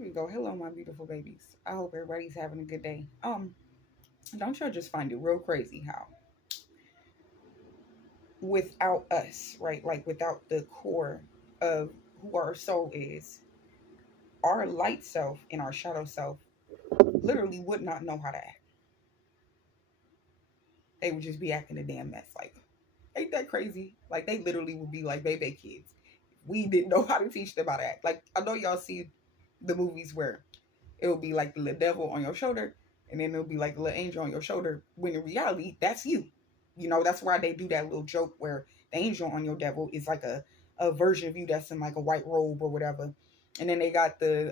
Here we go. Hello, my beautiful babies. I hope everybody's having a good day. Don't y'all just find it real crazy how without us, right? Like without the core of who our soul is, our light self and our shadow self literally would not know how to act. They would just be acting a damn mess. Like, ain't that crazy? Like they literally would be like baby kids. We didn't know how to teach them how to act. Like I know y'all see the movies where it will be like the little devil on your shoulder, and then it'll be like the little angel on your shoulder. When in reality, that's you. You know, that's why they do that little joke where the angel on your devil is like a version of you that's in like a white robe or whatever. And then they got the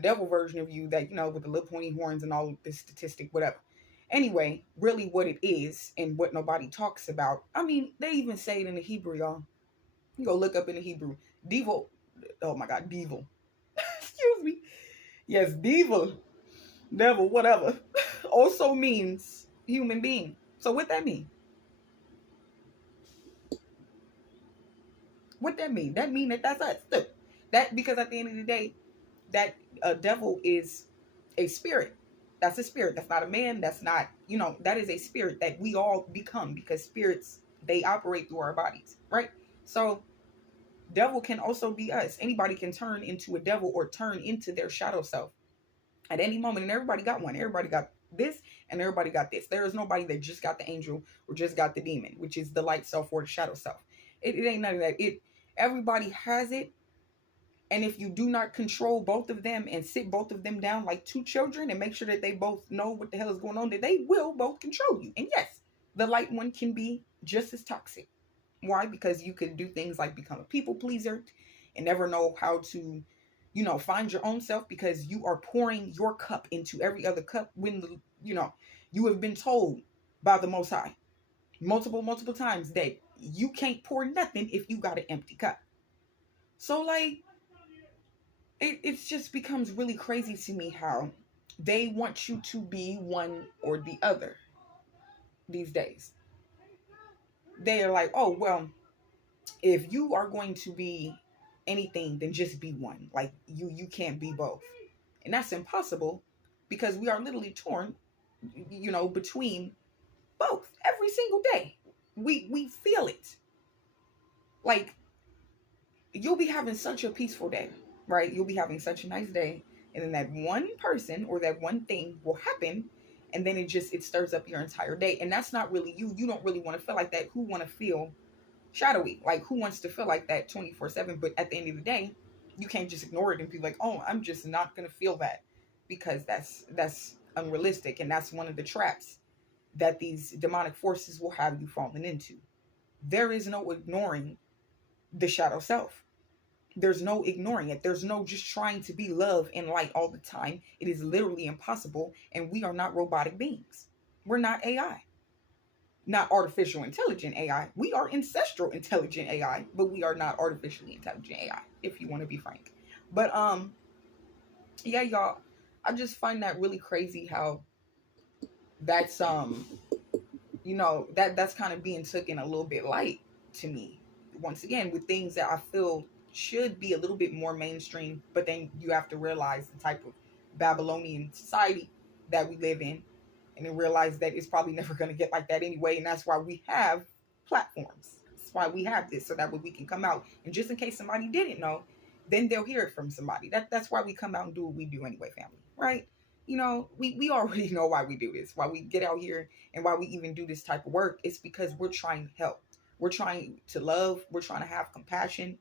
devil version of you that, you know, with the little pointy horns and all this statistic, whatever. Anyway, really what it is and what nobody talks about. I mean, they even say it in the Hebrew, y'all. You go look up in the Hebrew. Devil. Oh my God, devil. Excuse me. Yes, devil, devil, whatever, also means human being. So what that mean? What that mean? That mean that that's us. Look, that because at the end of the day, that devil is a spirit. That's a spirit. That's not a man. That's not, you know, that is a spirit that we all become because spirits, they operate through our bodies, right? So devil can also be us. Anybody can turn into a devil or turn into their shadow self at any moment. And everybody got one. Everybody got this and everybody got this. There is nobody that just got the angel or just got the demon, which is the light self or the shadow self. It ain't none of that. Everybody has it. And if you do not control both of them and sit both of them down like two children and make sure that they both know what the hell is going on, that they will both control you. And yes, the light one can be just as toxic. Why? Because you could do things like become a people pleaser and never know how to, you know, find your own self because you are pouring your cup into every other cup when you know, you have been told by the Most High multiple times that you can't pour nothing if you got an empty cup. So like it just becomes really crazy to me how they want you to be one or the other these days. They are like, oh well, if you are going to be anything, then just be one. Like you can't be both. And that's impossible because we are literally torn, you know, between both every single day. We feel it. Like you'll be having such a peaceful day, right? You'll be having such a nice day, and then that one person or that one thing will happen, and then it stirs up your entire day. And that's not really you. You don't really want to feel like that. Who want to feel shadowy? Like who wants to feel like that 24/7? But at the end of the day, you can't just ignore it and be like, "Oh, I'm just not going to feel that," because that's unrealistic, and that's one of the traps that these demonic forces will have you falling into. There is no ignoring the shadow self. There's no ignoring it. There's no just trying to be love and light all the time. It is literally impossible, and we are not robotic beings. We're not AI, not artificial intelligent AI. We are ancestral intelligent AI, but we are not artificially intelligent AI, if you want to be frank. But yeah, y'all, I just find that really crazy how that's you know, that's kind of being taken a little bit light to me. Once again, with things that I feel should be a little bit more mainstream, but then you have to realize the type of Babylonian society that we live in, and then realize that it's probably never going to get like that anyway. And that's why we have platforms. That's why we have this, so that way we can come out. And just in case somebody didn't know, then they'll hear it from somebody. That's why we come out and do what we do anyway, family. Right? You know, we already know why we do this, why we get out here and why we even do this type of work. It's because we're trying to help. We're trying to love. We're trying to have compassion.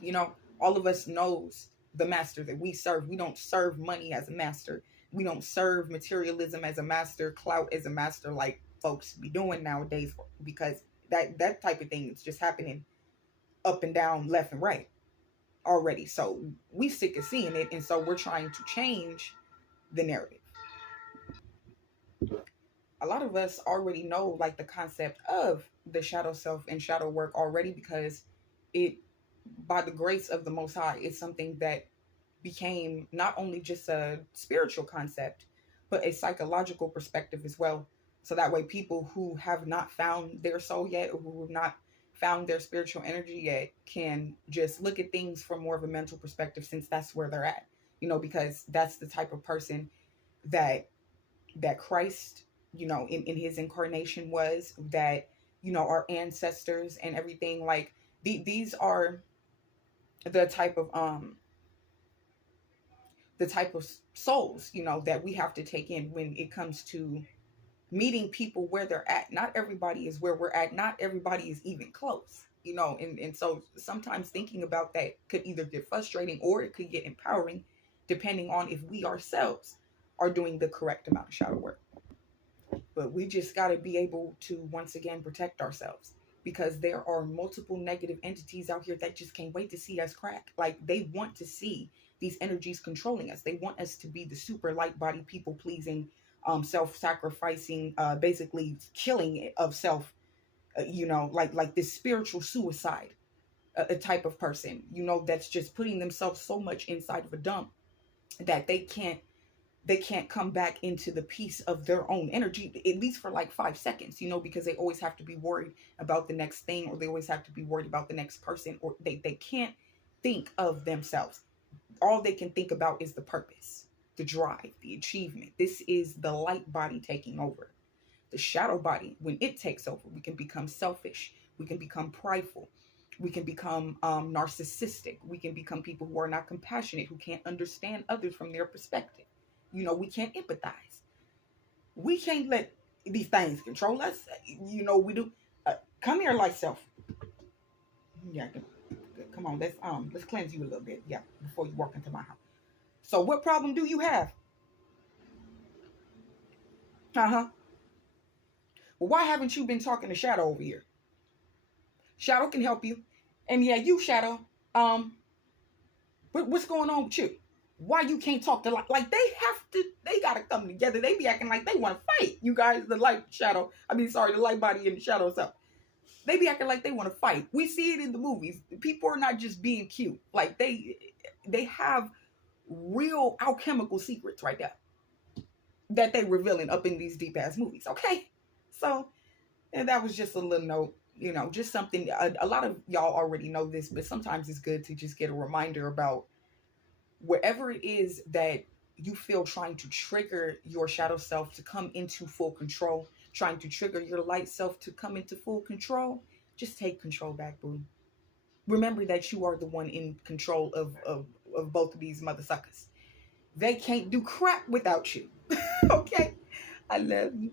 You know, all of us knows the master that we serve. We don't serve money as a master. We don't serve materialism as a master, clout as a master, like folks be doing nowadays, because that type of thing is just happening up and down, left and right already. So we sick of seeing it, and so we're trying to change the narrative. A lot of us already know like the concept of the shadow self and shadow work already, because it, by the grace of the Most High, it's something that became not only just a spiritual concept, but a psychological perspective as well. So that way, people who have not found their soul yet, or who have not found their spiritual energy yet, can just look at things from more of a mental perspective, since that's where they're at. because that's the type of person that Christ, in his incarnation was, that, our ancestors and everything, like these are the type of souls, that we have to take in when it comes to meeting people where they're at. Not everybody is where we're at. Not everybody is even close, and so sometimes thinking about that could either get frustrating or it could get empowering, depending on if we ourselves are doing the correct amount of shadow work. But we just got to be able to once again protect ourselves, because there are multiple negative entities out here that just can't wait to see us crack. Like, they want to see these energies controlling us. They want us to be the super light body, people pleasing, self-sacrificing, basically killing of self, like this spiritual suicide, a type of person, that's just putting themselves so much inside of a dump that they can't come back into the peace of their own energy, at least for like 5 seconds, because they always have to be worried about the next thing, or they always have to be worried about the next person, or they can't think of themselves. All they can think about is the purpose, the drive, the achievement. This is the light body taking over. The shadow body, when it takes over, we can become selfish. We can become prideful. We can become narcissistic. We can become people who are not compassionate, who can't understand others from their perspective. We can't empathize. We can't let these things control us. We do. Come here, light self. Yeah, come on. Let's cleanse you a little bit. Yeah, before you walk into my house. So, what problem do you have? Well, why haven't you been talking to Shadow over here? Shadow can help you. And yeah, you, Shadow. What's going on with you? Why you can't talk to like they gotta come together. They be acting like they want to fight. You guys, the light body and the shadow self. They be acting like they want to fight. We see it in the movies. People are not just being cute. Like they have real alchemical secrets right there that they revealing up in these deep ass movies. Okay, so, and that was just a little note. Just something. A lot of y'all already know this, but sometimes it's good to just get a reminder about wherever it is that you feel trying to trigger your shadow self to come into full control, trying to trigger your light self to come into full control. Just take control back, boo. Remember that you are the one in control of both of these mother suckers. They can't do crap without you. Okay? I love you.